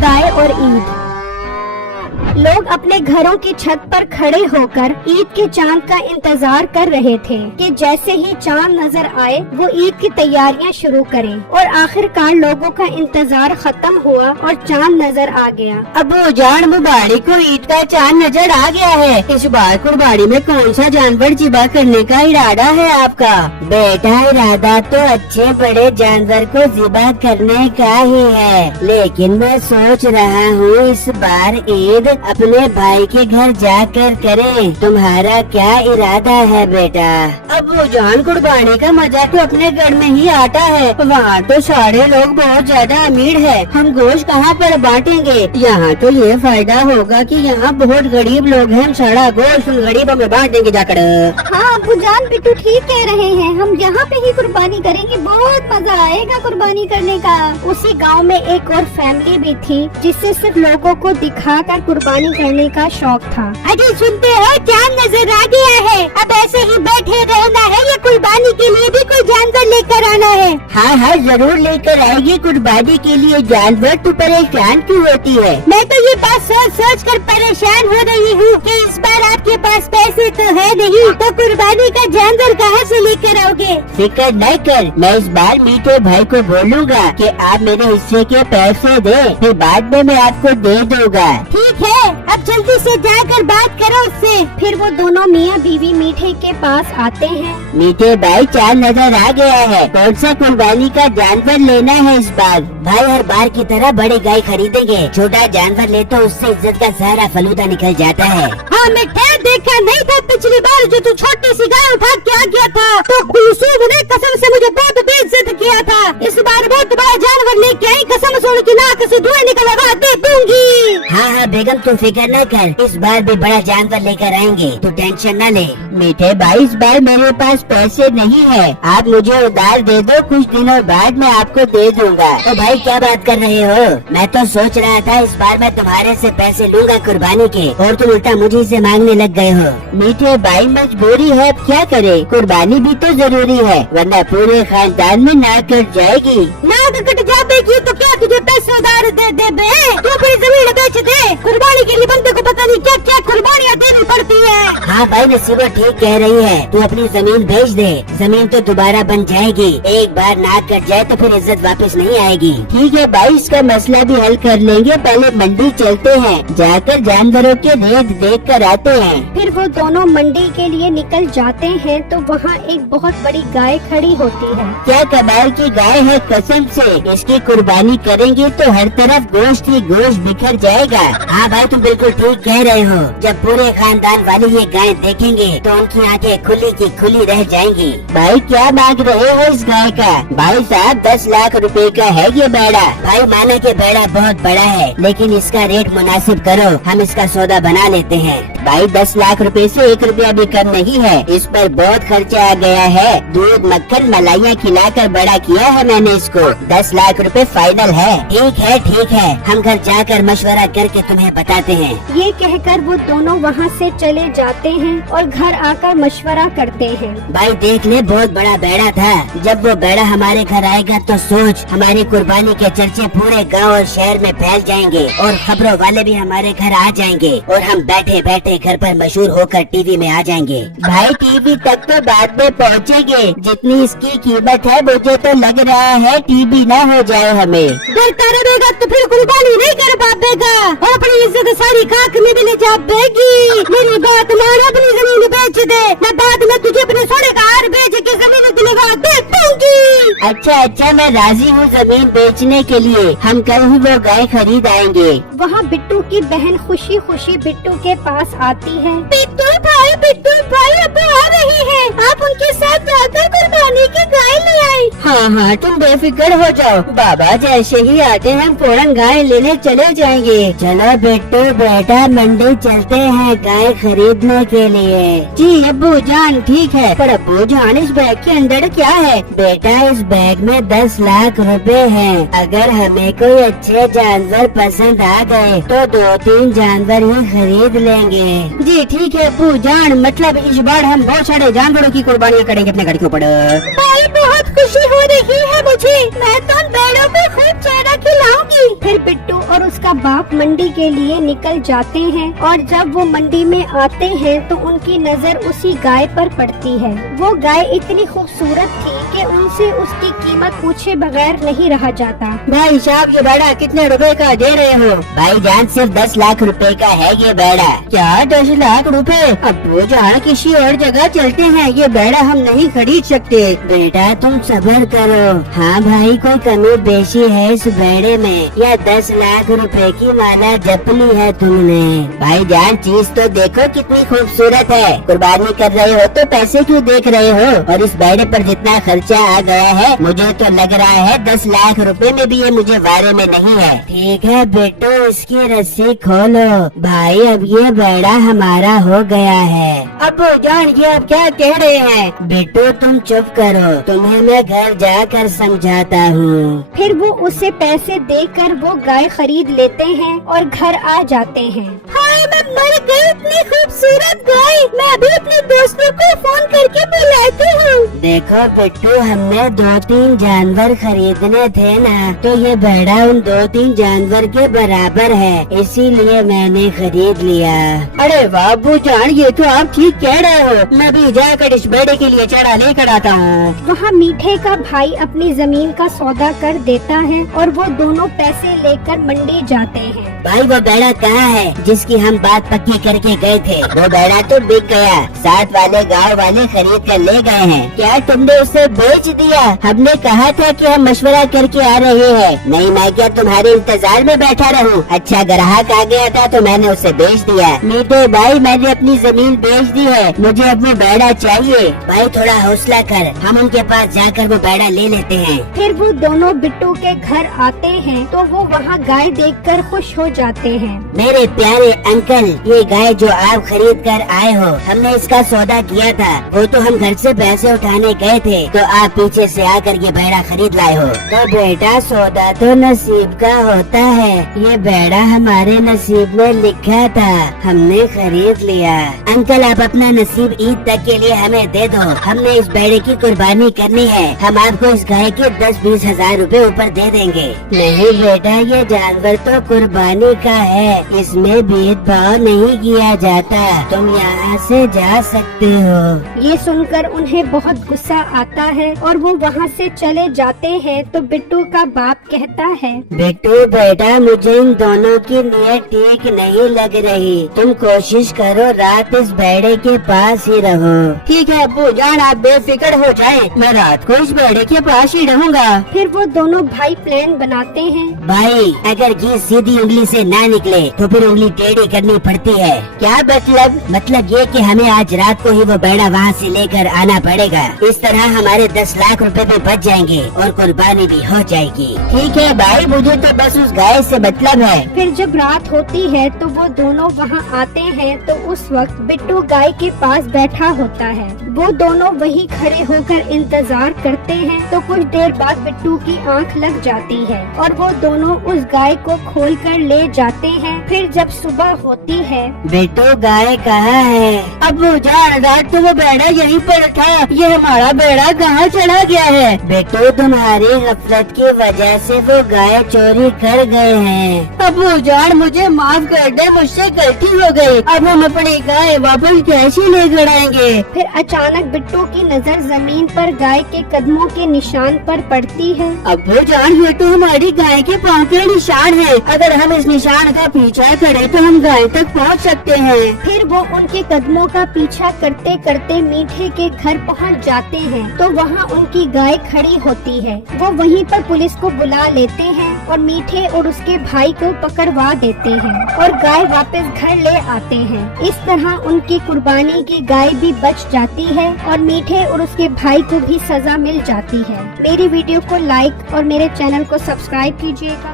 गाय और ईद। लोग अपने घरों की छत पर खड़े होकर ईद के चांद का इंतजार कर रहे थे कि जैसे ही चांद नजर आए वो ईद की तैयारियां शुरू करें, और आखिरकार लोगों का इंतजार खत्म हुआ और चांद नजर आ गया। अबू जान, मुबारक को ईद का चांद नजर आ गया है। इस बार कुर्बानी में कौन सा जानवर ज़िबा करने का इरादा है आपका? बेटा, इरादा तो अच्छे बड़े जानवर को ज़िबा करने का ही है, लेकिन मैं सोच रहा हूँ इस बार ईद अपने भाई के घर जाकर करें। तुम्हारा क्या इरादा है बेटा? अबू जान, कुर्बानी का मजा तो अपने घर में ही आता है। वहाँ तो सारे लोग बहुत ज्यादा अमीर है, हम गोश्त कहाँ पर बांटेंगे? यहाँ तो ये फायदा होगा कि यहाँ बहुत गरीब लोग हैं, सारा गोश्त उन गरीबों में बांट देंगे जाकर। हाँ अब्बू जान, बिट्टू ठीक कह रहे हैं, हम यहाँ पे ही कुर्बानी करेंगे, बहुत मजा आएगा कुर्बानी करने का। उसी गांव में एक और फैमिली भी थी जिससे सिर्फ लोगों को दिखाकर कुर्बानी करने का शौक था। अरे सुनते हो, चांद नजर आ गया है, अब ऐसे ही बैठे रहना है या कुर्बानी के लिए भी कोई जानवर लेकर आना है? हाँ हाँ, जरूर लेकर आएंगे कुर्बानी के लिए जानवर। तू परेशान क्यों होती है? मैं तो ये बात सोच सोच कर परेशान हो रही हूँ कि इस बार आपके पास पैसे तो है नहीं, तो कुर्बानी का जानवर कहाँ से लेकर आओगे? फिक्र न कर, मैं इस बार मीठे भाई को बोलूँगा कि आप मेरे हिस्से के पैसे दे, फिर बाद में मैं आपको दे दूँगा। ठीक है, अब जल्दी से जाकर बात करो उससे। फिर वो दोनों मियाँ बीवी मीठे के पास आते हैं। मीठे भाई, चांद नजर आ गया है, कौन सा कुर्बानी का जानवर लेना है इस बार? भाई, हर बार की तरह बड़ी गाय खरीदेंगे, छोटा जानवर ले तो उससे इज्जत का सारा फलूदा निकल जाता है। हाँ, मैं देखा नहीं था पिछली बार जो तू छोटी सी गाय उठा के आ गया था, तो कुलसूम ने कसम से मुझे बहुत बेइज्जत किया था। इस बार बहुत बड़ा जानवर लेके आई, कसम से उनकी नाक से धुएं निकलवा दे दूंगी। हाँ हाँ बेगम, तू फिक्र न कर, इस बार भी बड़ा जानवर लेकर आएंगे, तू टेंशन न ले। मीठे भाई, इस बार मेरे पास पैसे नहीं है, आप मुझे उधार दे दो, कुछ दिनों बाद मैं आपको दे दूंगा। तो भाई क्या बात कर रहे हो? मैं तो सोच रहा था इस बार मैं तुम्हारे से पैसे लूंगा कुर्बानी के, और तुम उल्टा मुझे से मांगने लग गए हो। मीठे भाई, मजबूरी है, क्या करे, कुर्बानी भी तो जरूरी है, वरना पूरे खानदान में नाक कट जाएगी। नाक कट जाएगी तो क्या तुझे पैसे उधार दे दे बे? तू अपनी जमीन बेच दे, कुर्बानी के लिए बंदे को पता नहीं क्या क्या कुर्बानियाँ देनी पड़ती है। हाँ भाई, नसीबा ठीक कह रही है, तू अपनी जमीन बेच दे, जमीन तो दोबारा बन जाएगी, एक बार नाक कट जाए तो फिर इज्जत वापस नहीं आएगी। ठीक है भाई, इसका मसला भी हल कर लेंगे, पहले मंडी चलते हैं, जाकर जानवरों के रेट देख कर आते हैं। फिर वो दोनों मंडी के लिए निकल जाते हैं तो वहाँ एक बहुत बड़ी गाय खड़ी होती है। क्या कमाल की गाय है, कसम से इसकी कुर्बानी करेंगे तो हर तरफ गोश्त ही गोश्त बिखर जाएगा। हाँ भाई, तुम बिल्कुल ठीक कह रहे हो, जब पूरे खानदान वाले ये गाय देखेंगे तो उनकी आंखें खुली की खुली रह जाएंगी। भाई क्या मांग रहे हो इस गाय का? भाई साहब, 10 लाख रुपए का है ये बेड़ा। भाई मानो कि बेड़ा बहुत बड़ा है, लेकिन इसका रेट मुनासिब करो, हम इसका सौदा बना लेते हैं। भाई 10 लाख रुपए से 1 रुपया भी कम नहीं है, इस पर बहुत खर्चा आ गया है, दूध मक्खन मलाइयाँ खिलाकर बड़ा किया है मैंने इसको, 10 लाख रुपए फाइनल है। ठीक है, हम घर जाकर मशवरा करके तुम्हें बताते हैं। ये कहकर वो दोनों वहाँ से चले जाते हैं और घर आकर मशवरा करते हैं। भाई देख ले, बहुत बड़ा बेड़ा था, जब वो बेड़ा हमारे घर आएगा तो सोच, हमारी कुर्बानी के चर्चे पूरे गांव और शहर में फैल जाएंगे, और खबरों वाले भी हमारे घर आ जाएंगे, और हम बैठे बैठे घर पर मशहूर होकर टीवी में आ जाएंगे। भाई टीवी तक तो बाद में पहुँचेंगे, जितनी इसकी कीमत है मुझे तो लग रहा है टीवी न हो जाए हमें। डरता रहेगा तो फिर कुर्बानी नहीं कर पाएगा, और अपनी इज्जत सारी खाक में ले जाएगी। मेरी बात मान, अपनी जमीन बेच दे, मैं बाद में तुझे अपने सोने का हार बेच के जमीन दिलवा दे दूंगी। अच्छा, मैं राजी हूँ जमीन बेचने के लिए, हम कल ही वो गाय खरीद आएंगे। वहाँ बिट्टू की बहन खुशी खुशी बिट्टू के पास आती है। बिट्टू भाई, अब आ रही है, आप उनके साथ जाकर कुर्बानी की गाय ले आए। हाँ, तुम बेफिक्र हो जाओ, बाबा जैसे ही आते हैं फौरन गाय लेने चले जाएंगे। चलो बिट्टू बेटा, मंडी चलते हैं गाय खरीदने के लिए। जी अब्बू जान, ठीक है, पर अब्बू जान इस बैग के अंदर क्या है? बेटा इस बैग में 10 लाख रुपए हैं, अगर हमें कोई अच्छे जानवर पसंद आ गए तो 2-3 जानवर ही खरीद लेंगे। जी ठीक है अब्बू जान, मतलब इस बार हम बहुत सारे जानवरों की कुर्बानियाँ करेंगे अपने घर के ऊपर। भाई बहुत खुशी हो रही है मुझे, मैं तो उन बैलों को खूब चारा खिलाऊंगी। फिर बिट्टू और उसका बाप मंडी के लिए निकल जाते हैं और जब वो मंडी में आते हैं तो उनकी नजर उसी गाय पर पड़ती है। वो गाय इतनी खूबसूरत थी कि उनसे उसकी कीमत पूछे बगैर नहीं रहा जाता। भाई साहब ये बेड़ा कितने रुपए का दे रहे हो? भाई जान सिर्फ 10 लाख रुपए का है ये बेड़ा। क्या 10 लाख रुपए? अब्बू जान किसी और जगह चलते हैं, ये बेड़ा हम नहीं खरीद सकते। बेटा तुम सब्र करो। हाँ भाई कोई कमी बेशी है इस बेड़े में या 10 लाख रुपए की माला जप ली है तुमने? भाई जान चीज तो देखो कितनी खूबसूरत है। कुर्बानी कर रहे हो तो पैसे क्यों देख रहे हो? और इस बेड़े पर जितना खर्चा आ गया है मुझे तो लग रहा है 10 लाख रुपए में भी ये मुझे वारे में नहीं है। ठीक है बेटो इसकी रस्सी खोलो। भाई अब ये बेड़ा हमारा हो गया है। अब्बू जान ये आप क्या कह रहे हैं? बेटो तुम चुप करो, तुम्हें मैं घर जाकर समझाता हूँ। फिर वो उसे पैसे देकर वो गाय खरीद लेते हैं और घर आ जाते हैं। हाय मैं मर गई, इतनी खूबसूरत गाय। मैं अभी अपने दोस्तों को फोन करके बुलाती हूँ। देखो बिट्टू हमने 2-3 जानवर खरीदने थे ना, तो ये बेड़ा उन 2-3 जानवर के बराबर है, इसीलिए मैंने खरीद लिया। अरे बाबू जान ये तो आप ठीक कह रहे हो। मैं भी जाकर इस बेड़े के लिए चढ़ा लेकर आता हूँ। वहाँ मीठे का भाई अपनी जमीन का सौदा कर देता है और वो दोनों पैसे लेकर मंडी जाते हैं। भाई वो बेड़ा कहाँ है जिसकी हम बात पक्की करके गए थे? वो बेड़ा तो बिक गया, साथ वाले गांव वाले खरीद कर ले गए हैं। क्या तुमने उसे बेच दिया? हमने कहा था कि हम मशवरा करके आ रहे हैं। नहीं मैं क्या तुम्हारे इंतजार में बैठा रहूं? अच्छा ग्राहक आ गया था तो मैंने उसे बेच दिया। मीठे भाई मैंने अपनी जमीन बेच दी है, मुझे अब वो बेड़ा चाहिए। भाई थोड़ा हौसला कर, हम उनके पास जाकर वो बेड़ा ले लेते हैं। फिर वो दोनों बिट्टू के घर आते हैं तो वो वहाँ गाय देखकर खुश हो जाते हैं। मेरे प्यारे अंकल ये गाय जो आप खरीद कर आए हो, हमने इसका सौदा किया था। वो तो हम घर से पैसे उठाने गए थे तो आप पीछे से आकर ये बेड़ा खरीद लाए हो। तो बेटा सौदा तो नसीब का होता है, ये बेड़ा हमारे नसीब में लिखा था, हमने खरीद लिया। अंकल आप अपना नसीब ईद तक के लिए हमें दे दो, हमने इस बेड़े की कुर्बानी करनी है। हम आपको इस गाय के 10-20 हजार रूपए ऊपर दे देंगे। नहीं बेटा ये जानवर तो कुर्बानी का है, इसमें भेदभाव नहीं किया जाता, तुम यहाँ से जा सकते हो। ये सुनकर उन्हें बहुत गुस्सा आता है और वो वहाँ से चले जाते हैं तो बिट्टू का बाप कहता है, बिट्टू बेटा मुझे इन दोनों की नीयत ठीक नहीं लग रही, तुम कोशिश करो रात इस बेड़े के पास ही रहो। ठीक है अब्बू जान आप बेफिक्र हो जाएं, मैं रात को इस बेड़े के पास ही रहूँगा। फिर वो दोनों भाई प्लान बनाते हैं। भाई अगर घी सीधी उंगली से ना निकले तो फिर उंगली टेढ़ी करनी पड़ती है। क्या मतलब ये कि हमें आज रात को ही वो बेड़ा वहाँ से लेकर आना पड़ेगा। इस तरह हमारे 10 लाख रुपए भी बच जाएंगे और कुर्बानी भी हो जाएगी। ठीक है भाई मुझे तो बस उस गाय से मतलब है। फिर जब रात होती है तो वो दोनों वहाँ आते हैं तो उस वक्त बिट्टू गाय के पास बैठा होता है। वो दोनों वही खड़े होकर इंतजार करते हैं तो कुछ देर बाद बिट्टू की आंख लग जाती है और वो दोनों उस गाय को खोलकर ले जाते हैं। फिर जब सुबह होती है, बेटो गाय कहाँ है? अब्बू जान रात तो वो बेड़ा यहीं पर था, ये हमारा बेड़ा कहाँ चला गया है? बेटो तुम्हारी गफलत की वजह से वो गाय चोरी कर गए हैं। अब्बू जान मुझे माफ कर दे, मुझसे गलती हो गई, अब हम अपनी गाय वापस कैसे लेकर आएंगे? फिर अचानक बिट्टू की नजर जमीन पर गाय के कदमों के निशान पर पड़ती है। अब्बू जान ये तो हमारी गाय के पाँव के निशान है, अगर हम इस निशान का पीछा करें तो हम गाय तक पहुंच सकते हैं। फिर वो उनके कदमों का पीछा करते करते मीठे के घर पहुंच जाते हैं तो वहाँ उनकी गाय खड़ी होती है। वो वहीं पर पुलिस को बुला लेते हैं और मीठे और उसके भाई को पकड़वा देते हैं और गाय वापस घर ले आते हैं। इस तरह उनकी कुर्बानी की गाय भी बच जाती है और मीठे और उसके भाई को भी सजा मिल जाती है। मेरी वीडियो को लाइक और मेरे चैनल को सब्सक्राइब कीजिएगा।